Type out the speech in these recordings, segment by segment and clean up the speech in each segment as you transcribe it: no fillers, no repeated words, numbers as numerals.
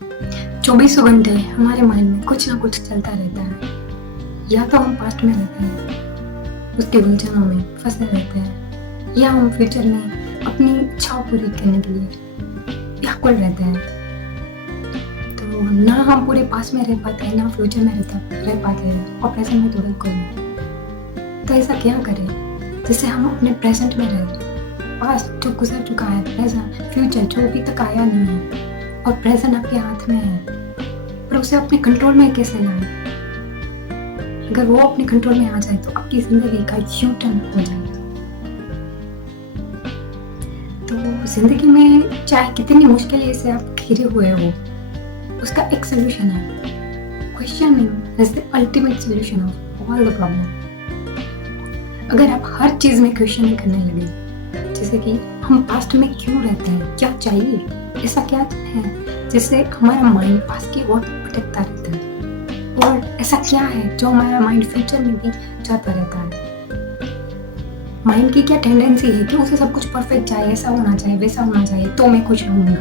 24 घंटे हमारे माइंड में कुछ ना कुछ चलता रहता है। या तो हम पास्ट में रहते हैं, उसके उलझनों में फंसे रहते हैं, या हम फ्यूचर में अपनी इच्छाओं पूरी करने के लिए व्याकुल रहते हैं। तो ना हम पूरे पास्ट में रह पाते हैं, ना फ्यूचर में रह पाते हैं, और प्रेजेंट में तो बिल्कुल नहीं। तो ऐसा क्या करें जिससे हम अपने प्रेजेंट में रहें। पास्ट जो गुजर चुका है, प्रेजेंट, फ्यूचर जो अभी तक आया नहीं है, और प्रेजेंट आपके हाथ में है, पर उसे अपने कंट्रोल में कैसे लाएं। अगर वो अपने कंट्रोल में आ जाए तो आपकी जिंदगी का यू टर्न हो जाएगा। तो जिंदगी में चाहे कितनी मुश्किलें से आप घिरे हुए हो, उसका एक सोल्यूशन है। Questioning is the ultimate solution of all the problem. अगर आप हर चीज में क्वेश्चनिंग करने लगे, जैसे कि हम पास्ट में क्यों रहते हैं, क्या चाहिए, ऐसा क्या है जिससे हमारा माइंड पास्ट की ओर भटकता रहता है, और ऐसा क्या है जो हमारा माइंड फ्यूचर में भी जाता रहता है। माइंड की क्या टेंडेंसी है कि उसे सब कुछ परफेक्ट चाहिए, ऐसा होना चाहिए, वैसा होना चाहिए तो मैं खुश रहूंगा।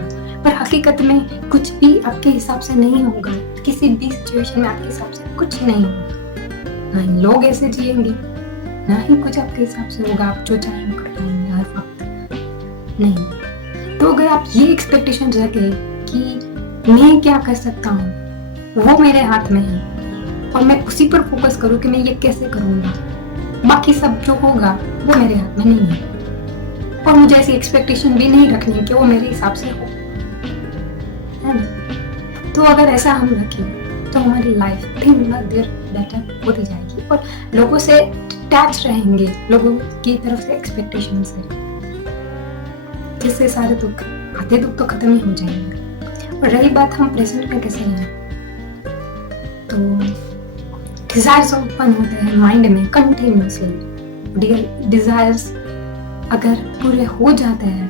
पर हकीकत में कुछ भी आपके हिसाब से नहीं होगा। किसी भी सिचुएशन में आपके हिसाब से कुछ नहीं होगा। ना ही लोग ऐसे जिएंगे, ना ही कुछ आपके हिसाब से होगा। आप जो चाहें वो कर पाएंगे हर वक्त नहीं। तो अगर आप ये एक्सपेक्टेशन रखें कि मैं क्या कर सकता हूँ, वो मेरे हाथ में है, और मैं उसी पर फोकस करूँ कि मैं ये कैसे करूँगा, बाकी सब जो होगा वो मेरे हाथ में नहीं है। और मुझे ऐसी एक्सपेक्टेशन भी नहीं रखनी है कि वो मेरे हिसाब से हो, है ना। तो अगर ऐसा हम रखें तो हमारी लाइफ दिन ब दिन बेटर होती जाएगी, और लोगों से अटैच रहेंगे, लोगों की तरफ से एक्सपेक्टेशन से, जिससे सारे दुख, आधे दुख तो खत्म ही हो जाएंगे। और रही बात हम प्रेजेंट में कैसे हैं, तो डिजायर्स उत्पन्न होते हैं माइंड में कंटिन्यूसली। डिजायर्स अगर पूरे हो जाते हैं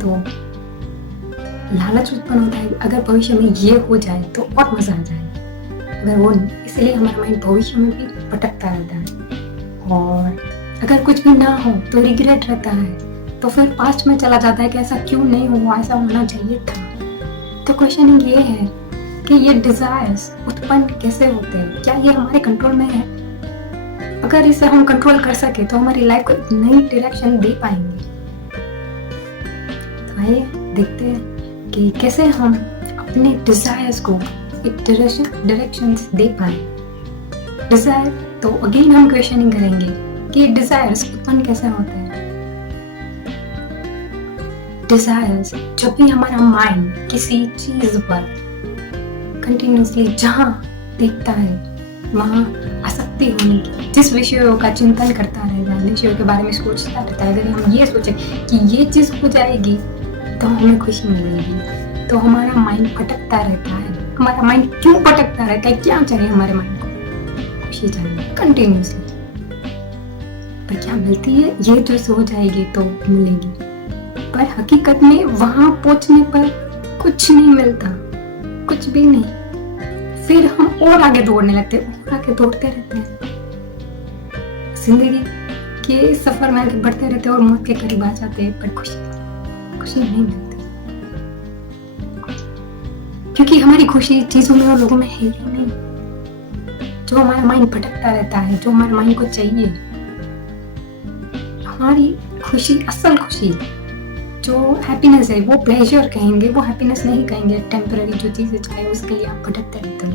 तो लालच उत्पन्न होता है, अगर भविष्य में ये हो जाए तो और मजा आ जाए। अगर वो नहीं, इसलिए हमारा माइंड भविष्य में भी भटकता रहता है। और अगर कुछ भी ना हो तो रिग्रेट रहता है, तो फिर पास्ट में चला जाता है कि ऐसा क्यों नहीं हुआ, ऐसा होना चाहिए था। तो क्वेश्चन ये है कि ये डिजायर्स उत्पन्न कैसे होते हैं, क्या ये हमारे कंट्रोल में है। अगर इसे हम कंट्रोल कर सके तो हमारी लाइफ को एक नई डायरेक्शन दे पाएंगे। तो आइए देखते हैं कि कैसे हम अपने डिजायर्स को एक डायरेक्शन दे पाए। डिजायर, तो अगेन हम क्वेश्चनिंग करेंगे कि डिजायर्स उत्पन्न कैसे होते हैं। डिजायर्स, जब भी हमारा माइंड किसी चीज पर कंटिन्यूसली जहां देखता है, वहां आसक्ति होने की, जिस विषयों का चिंतन करता रहता है, विषयों के बारे में सोचता रहता है, अगर हम ये सोचे कि ये चीज हो जाएगी तो हमें खुशी मिलेगी, तो हमारा माइंड भटकता रहता है। हमारा माइंड क्यों भटकता रहता है, क्या चाहिए हमारे माइंड को, खुशी चाहिए कंटिन्यूसली। पर क्या मिलती है, ये चीज हो जाएगी तो मिलेगी, पर हकीकत में वहां पहुंचने पर कुछ नहीं मिलता, कुछ भी नहीं। फिर हम और आगे दौड़ने लगते हैं, और आगे दौड़ते रहते हैं, जिंदगी के सफर में आगे बढ़ते रहते हैं और मौत के करीब आ जाते हैं, पर खुशी नहीं मिलती, क्योंकि हमारी खुशी चीजों में और लोगों में है ही नहीं। जो हमारा माइंड भटकता रहता है, जो हमारे माइंड को चाहिए, हमारी खुशी, असल खुशी जो हैप्पीनेस है, वो प्लेजर कहेंगे, वो हैप्पीनेस नहीं कहेंगे। टेम्पररी जो चीजें चाहे उसके लिए आप भटकते रहते हो,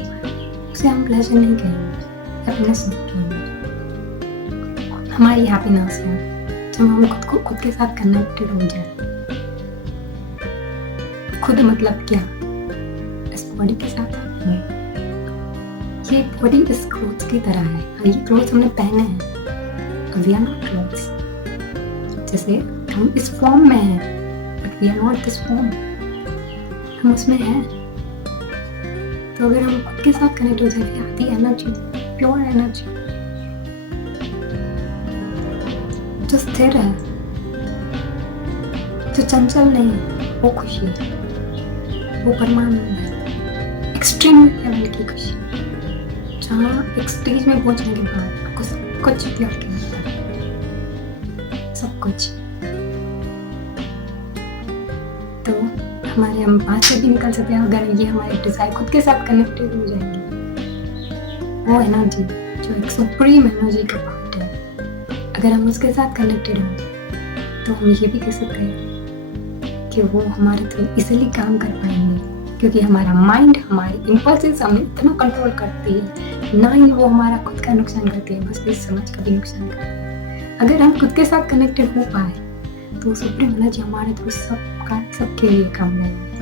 उसे हम प्लेजर नहीं कहेंगे, हैप्पीनेस नहीं कहेंगे। हमारी हैप्पीनेस है जब हम खुद को खुद के साथ कनेक्टेड हो जाए। खुद मतलब क्या, इस बॉडी के साथ नहीं। ये बॉडी इस क्लोथ्स की तरह है, ये क्लोथ्स हमने पहने हैं, वी आर नॉट क्लोथ्स। जैसे हम इस फॉर्म में हैं, but we are not this form, हम उसमें हैं। तो अगर हम खुद के साथ कनेक्ट हो जाए, आती एनर्जी, प्योर एनर्जी जो स्थिर है, जो चंचल नहीं है, वो खुशी है, वो परमानेंट है, एक्सट्रीम लेवल की खुशी, जहाँ एक स्टेज में पहुंचने के बाद आपको सब कुछ प्योर लगता है, सब कुछ। तो हमारे हम पास से भी निकल सकते हैं अगर ये हमारे डिज़ायर खुद के साथ कनेक्टेड हो जाएंगे। वो एनर्जी जो एक सुप्रीम एनर्जी का पार्ट है, अगर हम उसके साथ कनेक्टेड हों तो हम ये भी कह सकते हैं कि वो हमारे थ्रू इजीली काम कर पाएंगे, क्योंकि हमारा माइंड हमारे इम्पल्सेस हमें इतना कंट्रोल करती है, ना ही वो हमारा खुद का नुकसान करती है, बस इस समझ का भी नुकसान करती है। अगर हम खुद के साथ कनेक्टेड हो पाए तो सुप्रीम एनर्जी हमारे थ्रू सबके लिए काम देगा।